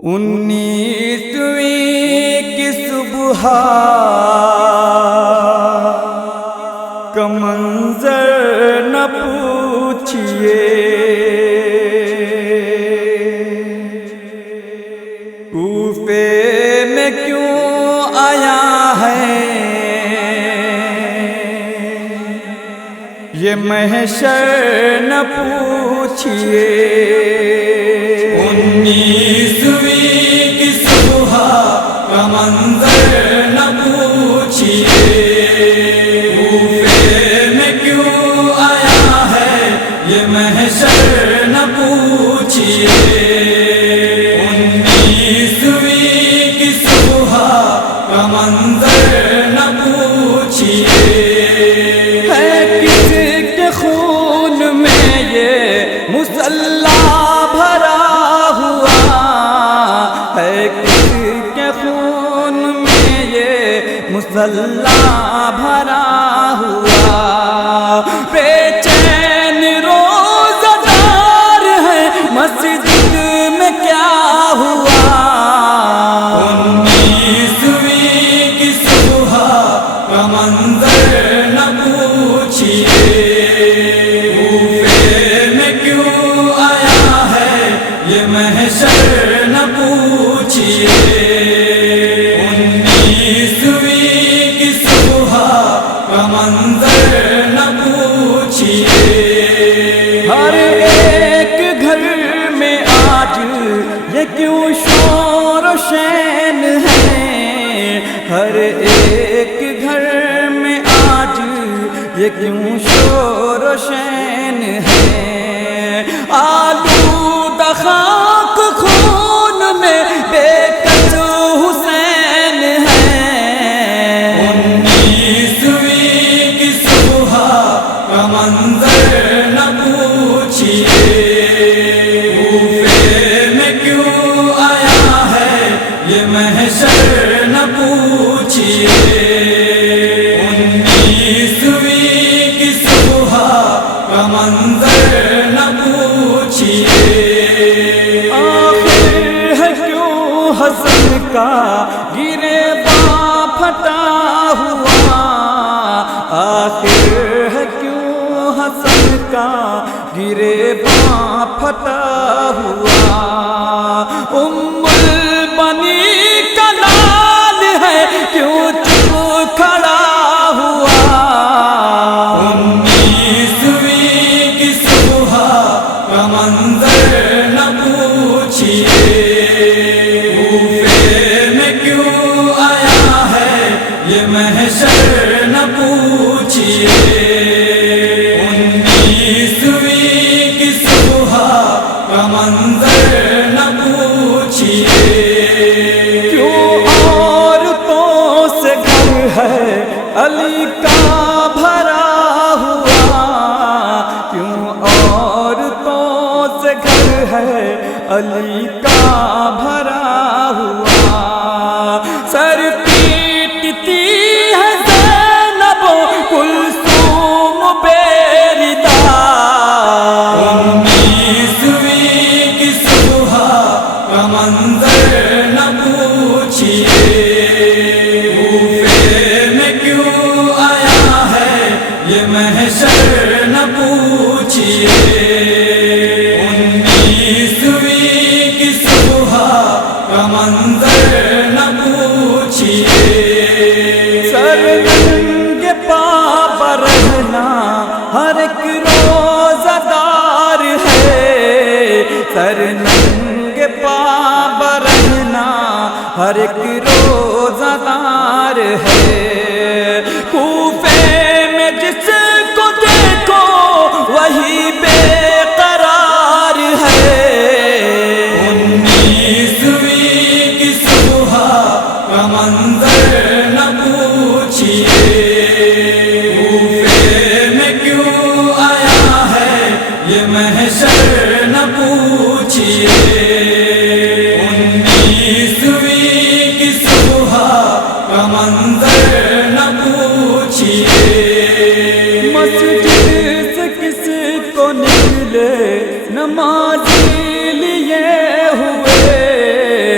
19ویں کی صبح کا منظر نہ پوچھئے، کوفے میں کیوں آیا ہے یہ محشر نہ پوچھئے۔ 19ویں کی صبح کا منظر نہ پوچھئے، کوفے میں کیوں آیا ہے یہ محشر نہ پوچھئے۔ 19ویں کی صبح کا منظر نہ پوچھئے۔ ہے کس کے خون میں یہ مسلح بھرا ہوا ہے، کس کے خون میں یہ مسلح بھرا ہوا، بے چین روزہ دار ہے مسجد میں کیا ہوا۔ 19ویں کی صبح کا منظر نہ پوچھئے، کوفے میں کیوں آیا ہے یہ محشر نہ پوچھئے۔ 19ویں کی صبح کا منظر نہ پوچھئے۔ ہر ایک گھر میں آج یہ کیوں شور و شین ہے، ہر ایک گھر میں آج یہ کیوں شور و شین ہے، آلودہ خاک خون میں بے کس حسین ہے۔ 19ویں کی صبح کا منظر نہ پوچھئے، کوفے میں کیوں آیا ہے یہ محشر نہ پوچھئے۔ 19ویں کی صبح کا منظر نہ پوچھئے۔ آخر ہے کیوں حسن کا گریباں پھٹا ہوا، آخر ہے کیوں حسن کا گریباں پھٹا ہوا، ام البنی کا لال ہے کیوں چپ کھڑا ہوا۔ 19ویں کی صبح کا منظر نہ پوچھئے، کوفے میں کیوں آیا ہے یہ محشر نہ پوچھئے۔ 19ویں کی صبح کا منظر نہ پوچھئے۔ کیوں عورتوں سے گھر ہے علی کا بھرا ہوا، کیوں عورتوں سے گھر ہے علی کا بھرا ہوا، سر پیٹتی ہے زینب و کلثوم بیردہ۔ 19ویں کی صبح کا منظر نہ پوچھئے، کوفے میں کیوں آیا ہے یہ محشر نہ پوچھئے۔ 19ویں کی صبح کا منظر نہ پوچھئے۔ سر ننگے پا پر رہنا ہر ایک روزہ دار ہے، سر ننگے پا پر رہنا ہر ایک روزہ دار ہے، کوفے میں جس کو دیکھو وہی بے قرار ہے۔ 19ویں کی صبح کا منظر نہ پوچھئے، کوفے میں کیوں آیا ہے یہ محشر نہ پوچھئے۔ 19ویں کی صبح کا منظر نہ پوچھئے۔ مسجد سے کس کو نکلے، نمازی لیے ہوئے، سر ننگے پا پر رہنا ہر ایک روزہ دار ہے، کوفے میں جس کو دیکھو وہی بے قرار ہے۔ 19ویں کی صبح کا منظر نہ پوچھئے، کوفے میں کیوں آیا ہے یہ محشر نہ پوچھئے۔ 19ویں کی صبح کا منظر نہ پوچھئے۔ مسجد سے کس کو نکلے، نمازی